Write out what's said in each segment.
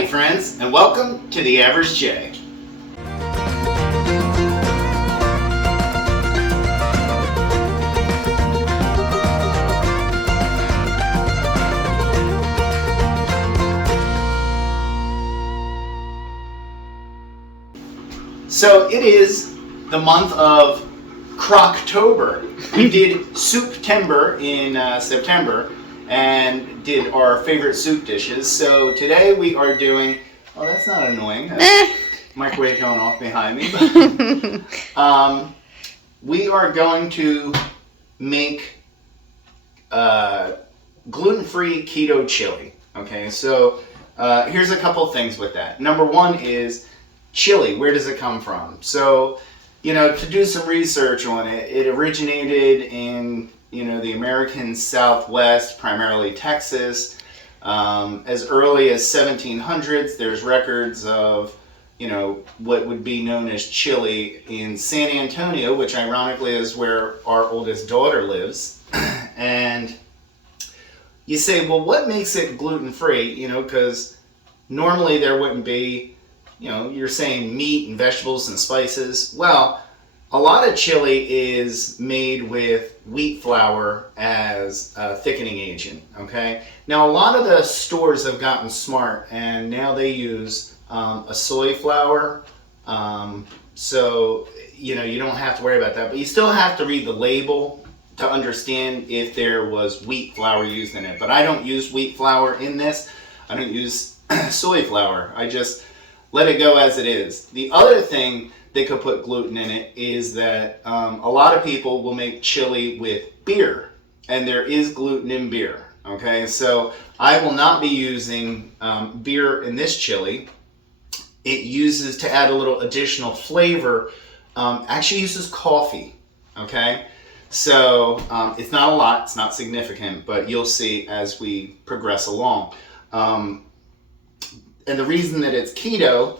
Howdy friends, and welcome to The Average J. So it is the month of Crocktober. We did Soup-tember in September and did our favorite soup dishes. So today we are doing, oh that's not annoying, microwave going off behind me. We are going to make gluten-free keto chili. Okay, so here's a couple things with that. Number one is chili. Where does it come from? So, you know, to do some research on it, it originated in, you know, the American Southwest, primarily Texas. As early as 1700s, there's records of, you know, what would be known as chili in San Antonio, which ironically is where our oldest daughter lives. And you say, well, what makes it gluten-free? You know, because normally there wouldn't be, you know, you're saying meat and vegetables and spices. Well, a lot of chili is made with wheat flour as a thickening agent, okay? Now, a lot of the stores have gotten smart, and now they use a soy flour. So, you know, you don't have to worry about that. But you still have to read the label to understand if there was wheat flour used in it. But I don't use wheat flour in this. I don't use soy flour. I just let it go as it is. The other thing that could put gluten in it is that a lot of people will make chili with beer, and there is gluten in beer. Okay, so I will not be using beer in this chili. It uses, to add a little additional flavor, actually uses coffee. Okay, so it's not a lot, it's not significant, but you'll see as we progress along. And the reason that it's keto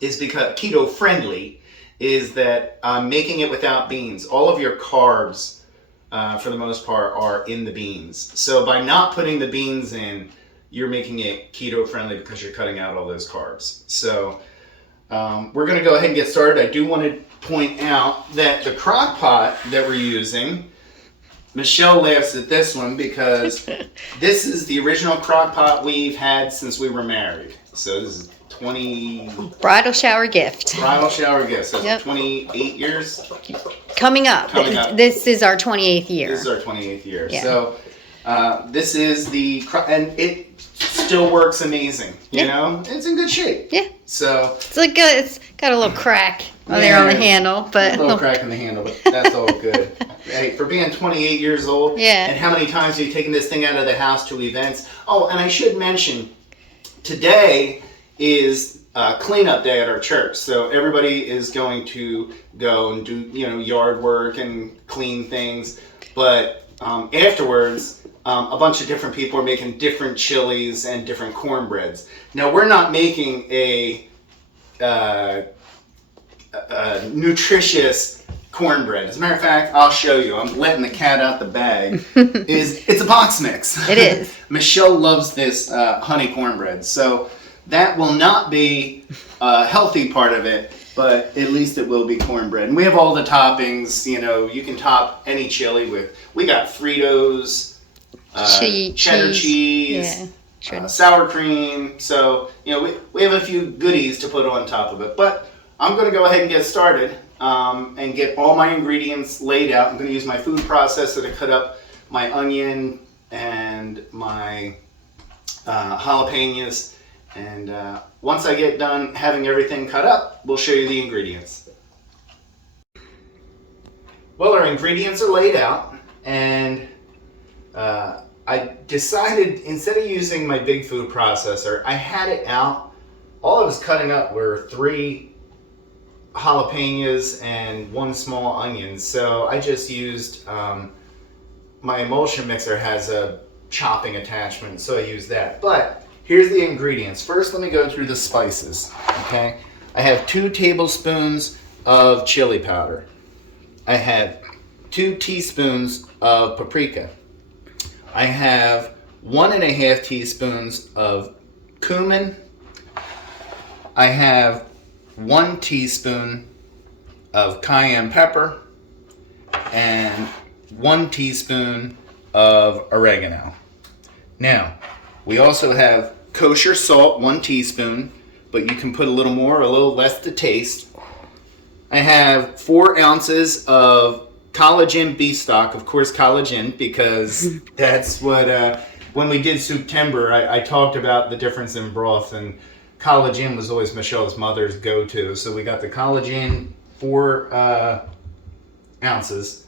is because keto friendly is that I'm making it without beans. All of your carbs, for the most part, are in the beans. So by not putting the beans in, you're making it keto friendly because you're cutting out all those carbs. So we're going to go ahead and get started. I do want to point out that the crock pot that we're using, Michelle laughs at this one because this is the original crock pot we've had since we were married. So this is 20... Bridal shower gift. Bridal shower gift. So Yep. 28 years? Coming up. This is our 28th year. This is our 28th year. Yeah. So this is the... And it still works amazing. You know? It's in good shape. Yeah. So... It's got a little crack there on the handle. But a little crack in the handle, but that's all good. Hey, for being 28 years old, yeah. And how many times have you taken this thing out of the house to events? Oh, and I should mention, today is cleanup day at our church. So everybody is going to go and do, you know, yard work and clean things. But afterwards, a bunch of different people are making different chilies and different cornbreads. Now, we're not making a nutritious cornbread. As a matter of fact, I'll show you. I'm letting the cat out the bag. It's a box mix. It is. Michelle loves this honey cornbread. So that will not be a healthy part of it, but at least it will be cornbread. And we have all the toppings. You know, you can top any chili with. We got Fritos, cheddar cheese, sour cream. So, you know, we have a few goodies to put on top of it. But I'm going to go ahead and get started and get all my ingredients laid out. I'm going to use my food processor to cut up my onion and my jalapenos. And once I get done having everything cut up, we'll show you the ingredients. Well, our ingredients are laid out, and I decided, instead of using my big food processor, I had it out. All I was cutting up were 3 jalapenos and 1 small onion. So I just used, my emulsion mixer has a chopping attachment, so I used that. But here's the ingredients. First, let me go through the spices, okay? I have 2 tablespoons of chili powder. I have 2 teaspoons of paprika. I have 1.5 teaspoons of cumin, I have 1 teaspoon of cayenne pepper and 1 teaspoon of oregano. Now, we also have kosher salt, 1 teaspoon, but you can put a little more or a little less to taste. I have 4 ounces of collagen beef stock, of course collagen, because that's what, when we did September, I talked about the difference in broth, and collagen was always Michelle's mother's go-to. So we got the collagen, 4 ounces.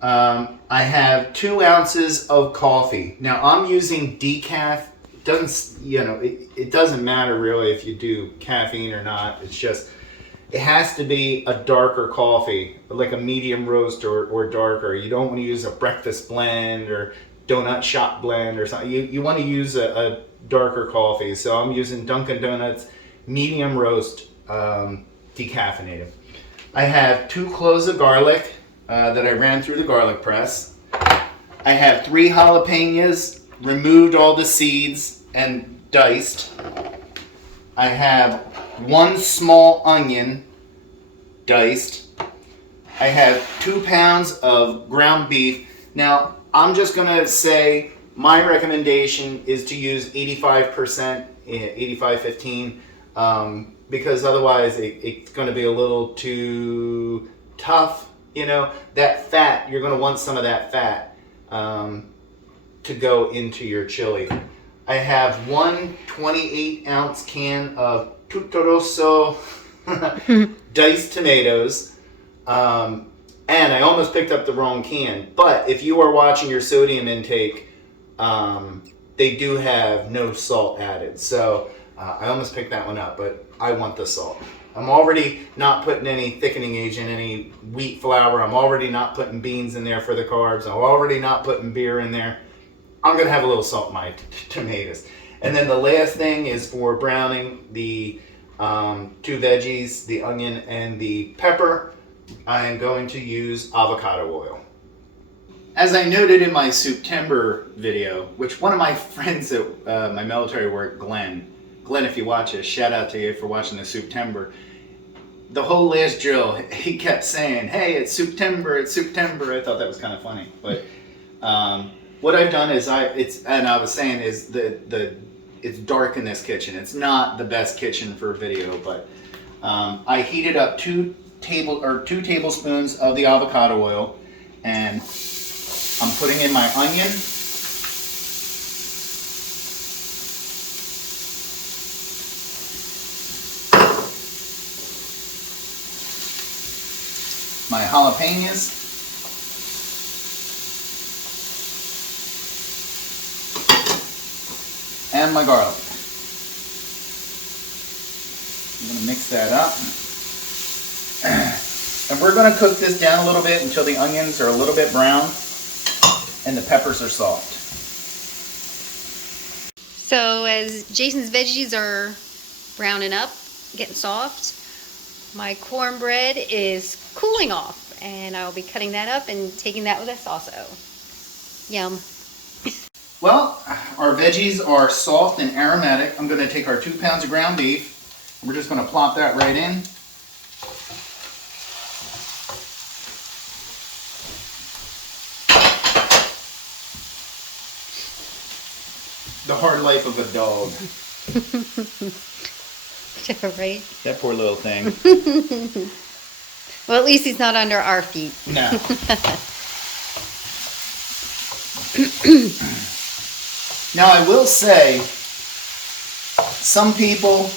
I have 2 ounces of coffee. Now I'm using decaf. It doesn't matter really if you do caffeine or not. It's just, it has to be a darker coffee, like a medium roast or darker. You don't want to use a breakfast blend or donut shop blend or something. You want to use a darker coffee. So I'm using Dunkin' Donuts medium roast decaffeinated. I have 2 cloves of garlic that I ran through the garlic press. I have 3 jalapenos, removed all the seeds and diced. I have 1 small onion diced. I have 2 pounds of ground beef. Now, I'm just gonna say my recommendation is to use 85%, 85-15, because otherwise it's gonna be a little too tough. You know, that fat, you're gonna want some of that fat to go into your chili. I have 1 28-ounce can of tutto rosso diced tomatoes. And I almost picked up the wrong can. But if you are watching your sodium intake, they do have no salt added. So I almost picked that one up, but I want the salt. I'm already not putting any thickening agent, any wheat flour. I'm already not putting beans in there for the carbs. I'm already not putting beer in there. I'm going to have a little salt in my tomatoes. And then the last thing is for browning the 2 veggies, the onion and the pepper. I am going to use avocado oil. As I noted in my September video, which one of my friends at my military work, Glenn, if you watch this, shout out to you for watching the September. The whole last drill, he kept saying, "Hey, it's September, it's September." I thought that was kind of funny, but what I've done is I was saying is it's dark in this kitchen. It's not the best kitchen for video, but I heated up 2 tablespoons of the avocado oil, and I'm putting in my onion. My jalapenos. And my garlic. I'm going to mix that up. And we're going to cook this down a little bit until the onions are a little bit brown and the peppers are soft. So as Jason's veggies are browning up, getting soft, my cornbread is cooling off, and I'll be cutting that up and taking that with us also. Yum. Well, our veggies are soft and aromatic. I'm going to take our 2 pounds of ground beef. We're just going to plop that right in. The hard life of a dog. Right? That poor little thing. Well, at least he's not under our feet. No. Now I will say, some people,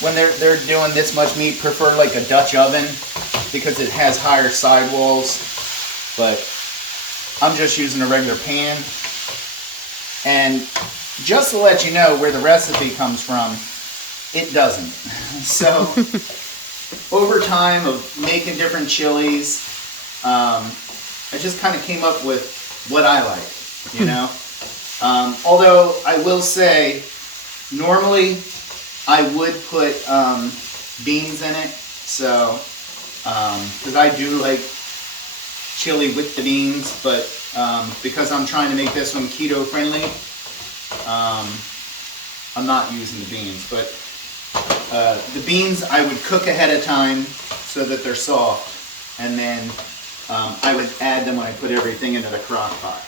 when they're doing this much meat, prefer like a Dutch oven because it has higher sidewalls. But I'm just using a regular pan. And just to let you know where the recipe comes from, it doesn't. So over time of making different chilies, I just kind of came up with what I like, you know. Although I will say, normally I would put beans in it, so because I do like chili with the beans, but because I'm trying to make this one keto friendly, I'm not using the beans. But The beans I would cook ahead of time so that they're soft, and then I would add them when I put everything into the crock pot.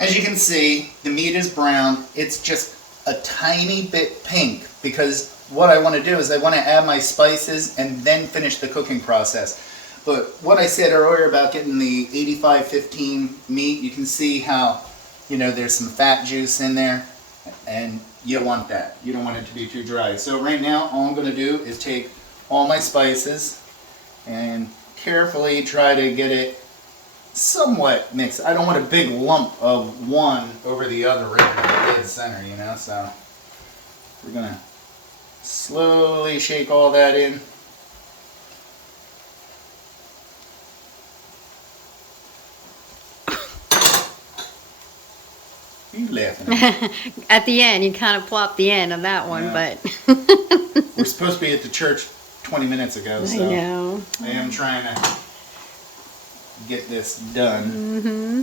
As you can see, the meat is brown. It's just a tiny bit pink because what I want to do is I want to add my spices and then finish the cooking process. But what I said earlier about getting the 85-15 meat, you can see how, there's some fat juice in there, and you want that. You don't want it to be too dry. So right now, all I'm going to do is take all my spices and carefully try to get it somewhat mixed. I don't want a big lump of one over the other right in the dead center, so we're going to slowly shake all that in. What are you laughing at? At the end, you kind of plopped the end of that one, Yeah. but... We're supposed to be at the church 20 minutes ago, so I know. I am trying to get this done. Mm-hmm.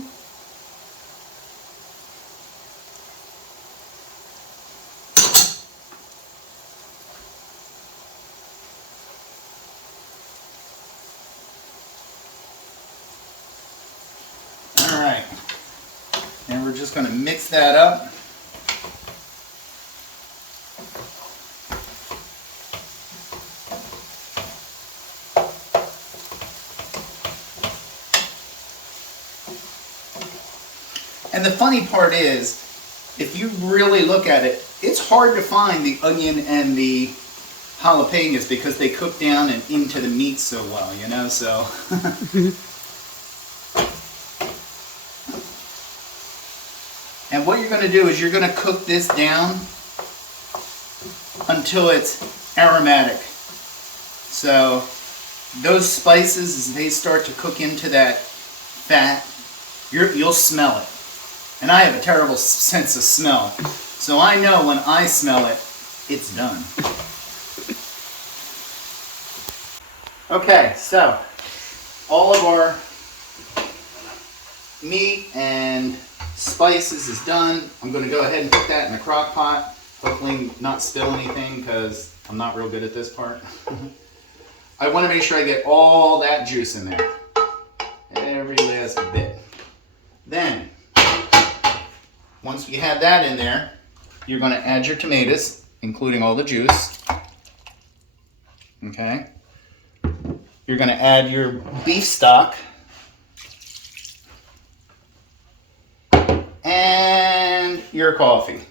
All right, and we're just going to mix that up. And the funny part is, if you really look at it, it's hard to find the onion and the jalapenos because they cook down and into the meat so well, so. And what you're going to do is you're going to cook this down until it's aromatic. So those spices, as they start to cook into that fat, you'll smell it. And I have a terrible sense of smell. So I know when I smell it, it's done. Okay, so all of our meat and spices is done. I'm going to go ahead and put that in the crock pot. Hopefully not spill anything because I'm not real good at this part. I want to make sure I get all that juice in there. Every last bit. Then, once you have that in there, you're going to add your tomatoes, including all the juice. Okay. You're going to add your beef stock. And your coffee.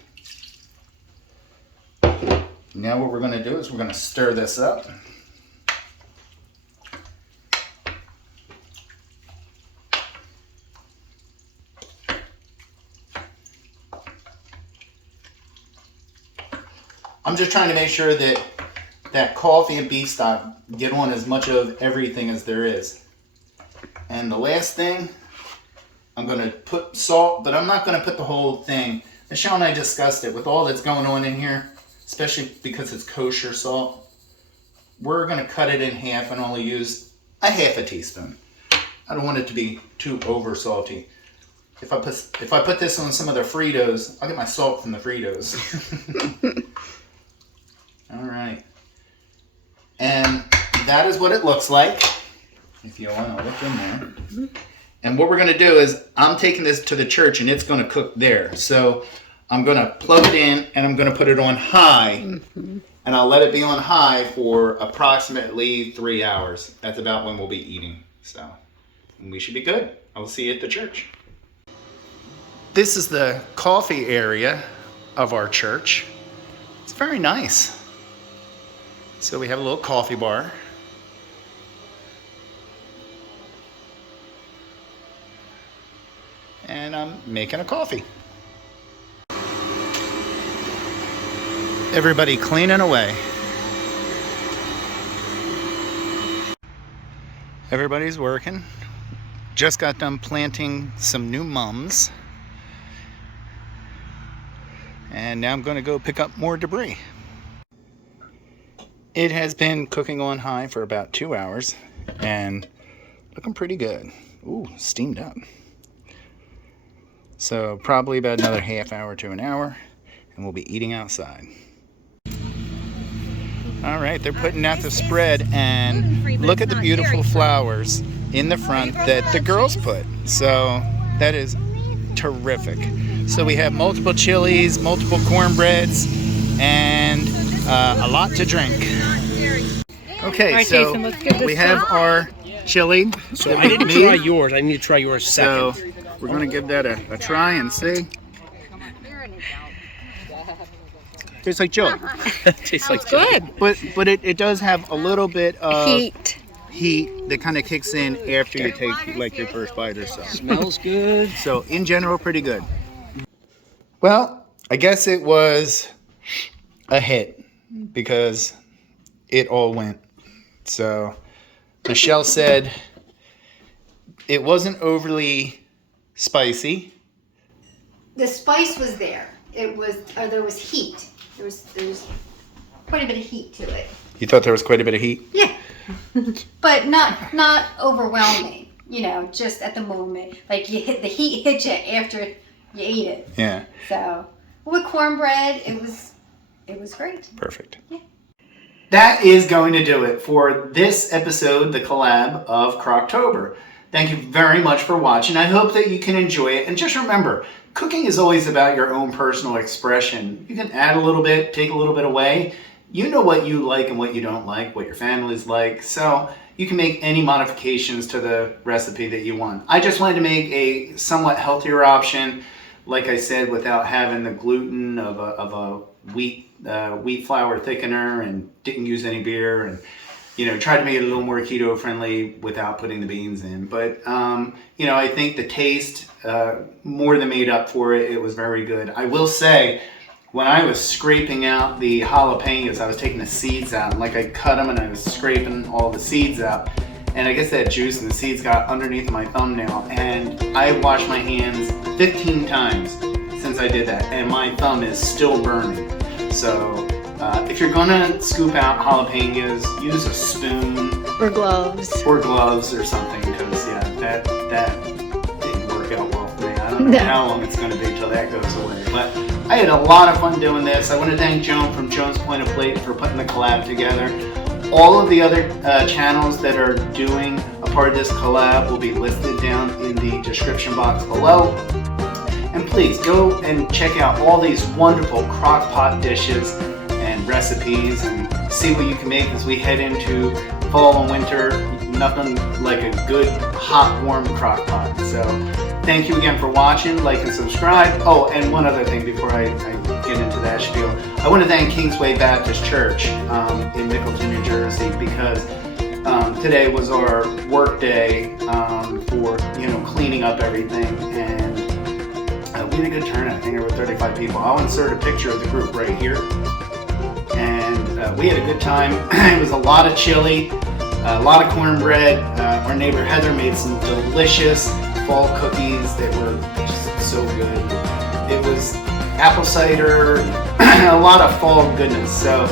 Now what we're going to do is we're going to stir this up. I'm just trying to make sure that that coffee and beef stock get on as much of everything as there is. And the last thing, I'm going to put salt, but I'm not going to put the whole thing. Michelle and I discussed it with all that's going on in here, especially because it's kosher salt. We're going to cut it in half and only use a half a teaspoon. I don't want it to be too over salty. If I put this on some of the Fritos, I'll get my salt from the Fritos. All right. And that is what it looks like. If you want to look in there. And what we're going to do is I'm taking this to the church and it's going to cook there. So I'm going to plug it in and I'm going to put it on high. Mm-hmm. And I'll let it be on high for approximately 3 hours. That's about when we'll be eating. So we should be good. I'll see you at the church. This is the coffee area of our church. It's very nice. So we have a little coffee bar. And I'm making a coffee. Everybody cleaning away. Everybody's working. Just got done planting some new mums. And now I'm going to go pick up more debris. It has been cooking on high for about 2 hours and looking pretty good. Ooh, steamed up. So probably about another half hour to an hour, and we'll be eating outside. All right, they're putting out the spread, and look at the beautiful flowers in the front that the girls put. So that is terrific. So we have multiple chilies, multiple cornbreads, and a lot to drink. Okay, right, so Jason, let's give this we have our chili. So I didn't try yours. I need to try yours So second. we're going to give that a try and see. Tastes like chili. Tastes like Good. But it does have a little bit of Heat. that kind of kicks in after you take like your first bite or so. Smells good. So in general, pretty good. Well, I guess it was a hit because it all went. So Michelle said it wasn't overly spicy. The spice was there. There was heat. There was quite a bit of heat to it. You thought there was quite a bit of heat? Yeah. But not overwhelming, just at the moment. Like the heat hit you after you ate it. Yeah. So with cornbread, it was great. Perfect. Yeah. That is going to do it for this episode, the collab of Crocktober. Thank you very much for watching. I hope that you can enjoy it. And just remember, cooking is always about your own personal expression. You can add a little bit, take a little bit away. You know what you like and what you don't like, what your family's like. So you can make any modifications to the recipe that you want. I just wanted to make a somewhat healthier option, like I said, without having the gluten of a wheat flour thickener, and didn't use any beer, and tried to make it a little more keto friendly without putting the beans in. But I think the taste more than made up for it. It was very good. I will say, when I was scraping out the jalapenos, I was taking the seeds out, and like I cut them and I was scraping all the seeds out, and I guess that juice and the seeds got underneath my thumbnail, and I washed my hands 15 times since I did that, and my thumb is still burning. So if you're gonna scoop out jalapenos, use a spoon Or gloves. or something, because that didn't work out well for me. I don't know how long it's gonna be till that goes away, but I had a lot of fun doing this. I want to thank Joan from Joan's Point of Plate for putting the collab together. All of the other channels that are doing a part of this collab will be listed down in the description box below. And please go and check out all these wonderful Crockpot dishes and recipes, and see what you can make as we head into fall and winter. Nothing like a good, hot, warm Crockpot. So thank you again for watching. Like and subscribe. Oh, and one other thing before I get into that spiel. I want to thank Kingsway Baptist Church in Mickleton, New Jersey, because today was our work day for cleaning up everything, and we had a good turnout. I think there were 35 people. I'll insert a picture of the group right here. And we had a good time. It was a lot of chili, a lot of cornbread. Our neighbor Heather made some delicious fall cookies that were just so good. It was apple cider, a lot of fall goodness. So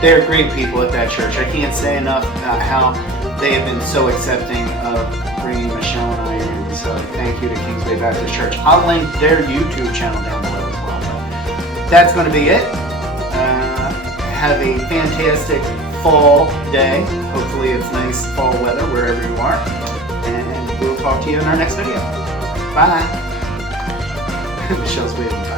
they're great people at that church. I can't say enough how they have been so accepting of bringing Michelle and I in. So thank you to Kingsway Baptist Church. I'll link their YouTube channel down below as well. But that's going to be it. Have a fantastic fall day. Hopefully it's nice fall weather wherever you are. And we'll talk to you in our next video. Bye. Michelle's waving bye.